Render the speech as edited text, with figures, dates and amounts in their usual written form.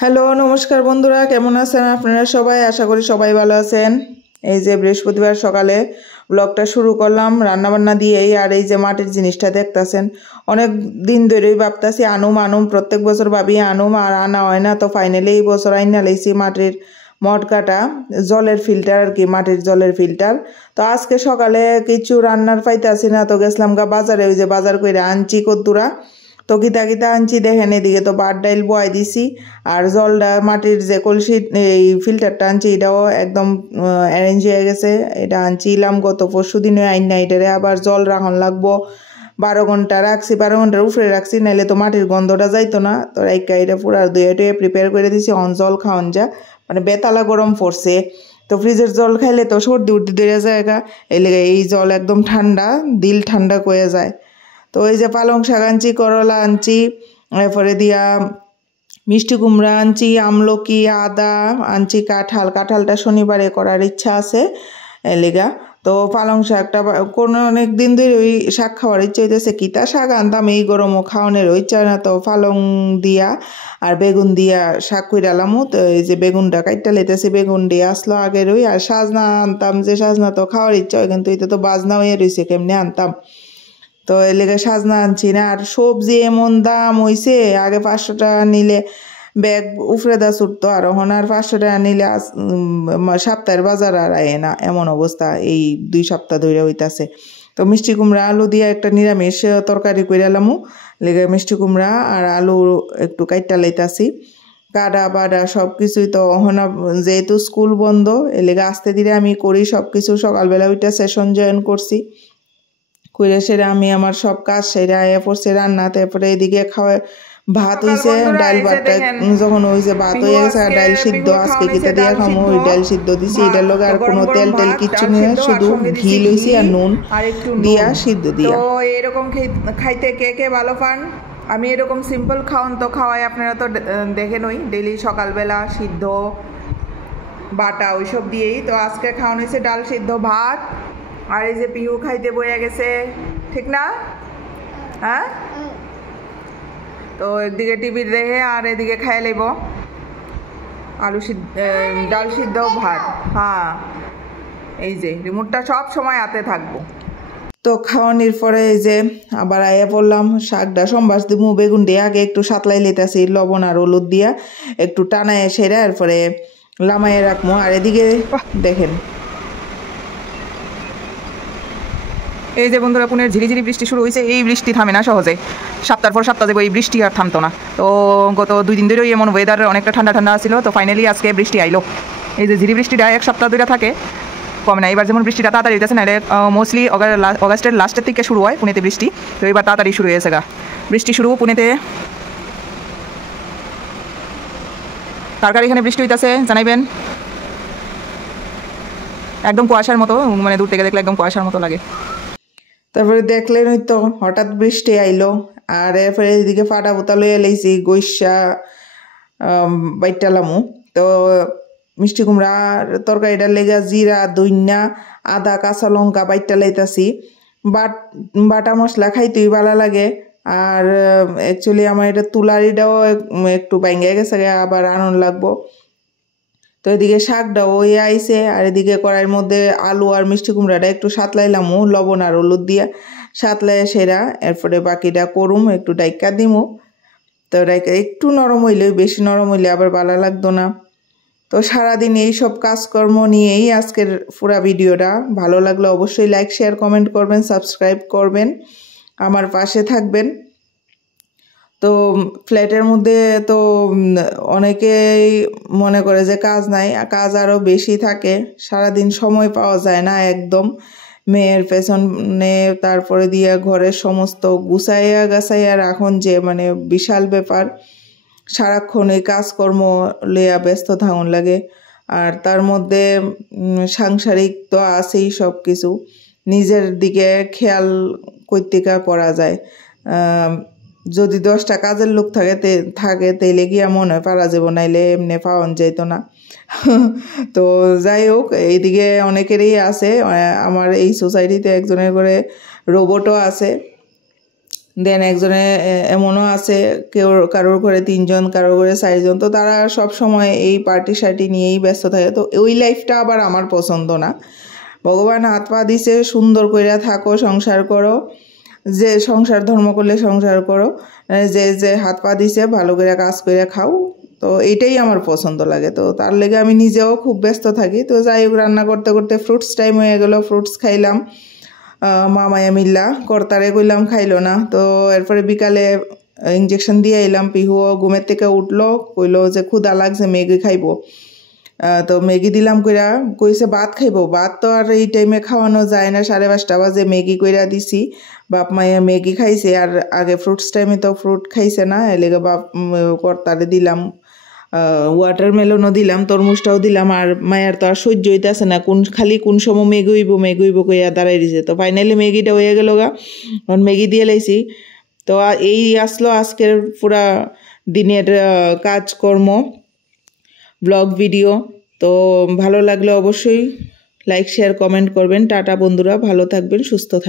Hello নমস্কার বন্ধুরা, কেমন আছেন আপনারা সবাই? আশা করি সবাই ভালো আছেন। এই যে বৃহস্পতিবার সকালে ব্লগটা শুরু করলাম রান্নাবান্না দিয়েই। আর এই যে মাটির জিনিসটা দেখতেছেন, অনেক দিন ধরেই ভাবতেছি আনুম প্রত্যেক বছর ভাবি আনুম, আর আনা হয় না। তো ফাইনালি এই বছর আইনা লাইছি মাটির মটকাটা, জলের ফিল্টার আর কি, মাটির জলের ফিল্টার। তো আজকে সকালে কিছু রান্নার পাইতেছি না, তো গেছিলাম গা বাজারে। ওই যে বাজার করে আনছি কদ্দুরা, তো কিতা আনছি দেখেন। এদিকে তো ভাত ডাইল বয়াই দিছি, আর জলটা মাটির যে কলসি এই ফিল্টারটা আনছি এটাও একদম অ্যারেঞ্জ হয়ে গেছে। এটা আনছিলাম গত পরশু দিনে, আইন না এটারে আবার জল রাখন লাগবো। 12 ঘন্টা রাখছি, 12 ঘন্টার উপরে রাখছি, নাইলে তো মাটির গন্ধটা যাইতো না। তো একটা এটা পুরা দুয়ে প্রিপেয়ার করে দিছি। জল খাওয়ান যা, মানে বেতালা গরম পড়ছে, তো ফ্রিজের জল খাইলে তো সর্দি উর্দি ধরে জায়গা। এই লেগে এই জল একদম ঠান্ডা, দিল ঠান্ডা কয়ে যায়। তো এই যে পালং শাক আনছি, করলা আনছি, এরপরে দিয়া মিষ্টি কুমড়া আনছি, আমলকি, আদা আনছি, কাঁঠালটা শনিবারে করার ইচ্ছা আছে এলেগা। তো পালং শাকটা অনেক দিন ধরে ওই শাক খাওয়ার ইচ্ছা হইতেছে। কিতা শাক আনতাম এই গরমও খাওয়ানোর ইচ্ছা না, তো পালং দিয়া আর বেগুন দিয়া শাক কইরালামও। তো এই যে বেগুনটা কাইটটা লেতেছে, বেগুন দিয়ে আসলো আগের ওই। আর সাজনা আনতাম, যে সাজনা তো খাওয়ার ইচ্ছা হয়, কিন্তু এটা তো বাজনা হয়ে রয়েছে, কেমনে আনতাম। তো এর লেগে সাজনা আনছি না। আর সবজি এমন দাম হইছে, আগে 500 টাকা নিলে ব্যাগ উফরে দা ছুটতো, আর এখন আর 500 টাকা নিলে সপ্তাহের বাজার আর আয় না, এমন অবস্থা এই 2 সপ্তাহ ধরে হইতাছে। তো মিষ্টি কুমড়া আলু দিয়ে একটা নিরামিষ তরকারি করে এলামু, লেগে মিষ্টি কুমড়া আর আলু একটু কাইটটা লাইতাছি। কাডা বাডা সব কিছুই তো অহনা, যেহেতু স্কুল বন্ধ এ লেগে আস্তে ধীরে আমি করি সব কিছু। সকালবেলা ওইটা সেশন জয়েন করছি, করে সেরা আমি আমার সব কাজ সেরা আয়া পড়ছে রান্না। তারপরে এদিকে খাওয়া ভাত হইছে, ডাল ভাতটা যখন হইছে ভাত হয়ে গেছে, আর ডাল সিদ্ধ আজকে কিতা দিয়া খামো, ওই ডাল সিদ্ধ দিছি। এটার লগে আর কোনো তেল কিচ্ছু নেই, শুধু ঘি লইছি আর নুন দিয়া সিদ্ধ দিয়া। তো এরকম খাইতে কে কে ভালো পান? আমি এরকম সিম্পল খাওয়ান তো খাওয়াই, আপনারা তো দেখেনই ডেলি সকালবেলা সিদ্ধ বাটা ওইসব দিয়েই। তো আজকে খাওয়ানো হয়েছে ডাল সিদ্ধ ভাত। আর এই যে পিহু খাইতে বইয়া গেছে, ঠিক না? হ্যাঁ, তো একদিকে টিভি দেখে আর এদিকে খাইয়ে লইব আলু সিদ্ধ, ডাল সিদ্ধ ভাত। হ্যাঁ, এই যে রিমোটটা সব সময় হাতে থাকবো। তো খাওয়ানির পরে এই যে আবার আয়া পড়লাম, শাকটা সম্বাস দিমু, বেগুন দিয়ে আগে একটু সাতলাই লেতাছি লবণ আর হলুদ দিয়া একটু টানায় সেরা, এরপরে লামাইয়ে রাখবো। আর এদিকে দেখেন, এই যে বন্ধুরা, পুনের ঝিরিঝিরি বৃষ্টি শুরু হয়েছে। এই বৃষ্টি থামে না সহজে, সপ্তাহের পর সপ্তাহ যাবো এই বৃষ্টি আর থামতো না। তো গত 2 দিন ধরেই এমন ওয়েদার অনেকটা ঠান্ডা ছিল। তো ফাইনালি আজকে বৃষ্টি আইলো। এই যে ঝিরি বৃষ্টিটা 1 সপ্তাহ ধরে থাকে, কমে না। এবার যেমন বৃষ্টিটা তাড়াতাড়ি হইতেছে, না মোস্টলি অগাস্টের লাস্টের দিকে শুরু হয় পুনেতে বৃষ্টি। তো এবার তাড়াতাড়ি শুরু হয়েছে গা বৃষ্টি শুরু পুনেতে। কার এখানে বৃষ্টি হইতেছে জানাইবেন। একদম কুয়াশার মতো, মানে দূর থেকে দেখলে একদম কুয়াশার মতো লাগে। তারপরে দেখলেন ওই তো হঠাৎ বৃষ্টি আইলো। আর এরপরে এদিকে ফাটা পোতা লইয়া লাইছি, গৈসা বাইটালামু। তো মিষ্টি কুমড়ার তরকারিটার লেগা জিরা, দইন্না, আদা, কাঁচা লঙ্কা বাইটা লাইতাছি। বাটা মশলা খাইতেই ভালো লাগে। আর অ্যাকচুয়ালি আমার এটা তুলারিটাও একটু বাইঙ্গে গেছে, আবার আনন্দ লাগবো। তো এদিকে শাকটা ওই আইছে, আর এদিকে কড়াইয়ের মধ্যে আলু আর মিষ্টি কুমড়াটা একটু সাতলাইলামু লবণ আর হলুদ দিয়া সাতলাইয়া সেরা। এরপরে বাকিটা করুম, একটু ডাইকা দিমু। তো ডাইকা একটু নরম হইলে, বেশি নরম হইলে আবার ভালো লাগতো না। তো সারাদিন এই সব কাজকর্ম নিয়েই আজকের পুরা ভিডিওটা। ভালো লাগলে অবশ্যই লাইক শেয়ার কমেন্ট করবেন, সাবস্ক্রাইব করবেন, আমার পাশে থাকবেন। তো ফ্ল্যাটের মধ্যে তো অনেকেই মনে করে যে কাজ নাই, কাজ আরও বেশি থাকে, সারাদিন সময় পাওয়া যায় না একদম। মেয়ের পেছনে তারপরে দিয়ে ঘরের সমস্ত গুছাইয়া গাছাইয়া রাখুন, যে মানে বিশাল ব্যাপার। সারাক্ষণ এই কাজকর্ম লইয়া ব্যস্ত থাকুন লাগে। আর তার মধ্যে সাংসারিক তো আছেই সব কিছু, নিজের দিকে খেয়াল কর্তিকা করা যায়। যদি 10টা কাজের লোক থাকে তাইলে গিয়া মনে হয় পারা যাব, নাইলে এমনি পাওয়ান যাইত না। তো যাই হোক, এইদিকে অনেকেরই আছে। আমার এই সোসাইটিতে একজনের করে রোবটও আছে। দেন একজনে এমনও আছে কেউ কারোর ঘরে 3 জন কারোর ঘরে 4 জন, তো তারা সব সময় এই পার্টি শার্টি নিয়েই ব্যস্ত থাকে। তো ওই লাইফটা আবার আমার পছন্দ না। ভগবান হাত পা দিছে, সুন্দর কইরা থাকো, সংসার করো, যে সংসার ধর্ম করলে সংসার করো, যে যে হাত পা দিছে ভালো করে কাজ করে খাও। তো এইটাই আমার পছন্দ লাগে। তো তার লেগে আমি নিজেও খুব ব্যস্ত থাকি। তো যাই হোক, রান্না করতে করতে ফ্রুটস টাইম হয়ে গেল, ফ্রুটস খাইলাম। মামায়া মিল্লা কর্তারে কইলাম, খাইলো না। তো এরপরে বিকালে ইঞ্জেকশন দিয়ে এলাম। পিহুও ঘুমের থেকে উঠলো, কইলো যে ক্ষুধা লাগছে, ম্যাগি খাইবো। তো ম্যাগি দিলাম কইরা, কইছে ভাত খাইবো। ভাত তো আর এই টাইমে খাওয়ানো যায় না, 5:30 বাজে ম্যাগি কইরা দিছি। বাপ মাইয়া ম্যাগি খাইছে, আর আগে ফ্রুটস টাইমে তো ফ্রুট খাইছে না, এলেগে বাপ কর্তারে দিলাম। ওয়াটারমেলনও দিলাম, তরমুজটাও দিলাম। আর মায়ের তো আর সহ্য হইতেছে না, খালি কোন সময় ম্যাগি হইব কইয়া দাঁড়াই দিছে। তো ফাইনালি ম্যাগিটা হয়ে গেল গা, এখন ম্যাগি দিয়ে লাইছি। তো এই আসলো আজকের পুরা দিনের কাজকর্ম, ব্লগ ভিডিও। তো ভালো লাগলে অবশ্যই লাইক শেয়ার কমেন্ট করবেন। টাটা বন্ধুরা, ভালো থাকবেন, সুস্থ থাকবেন।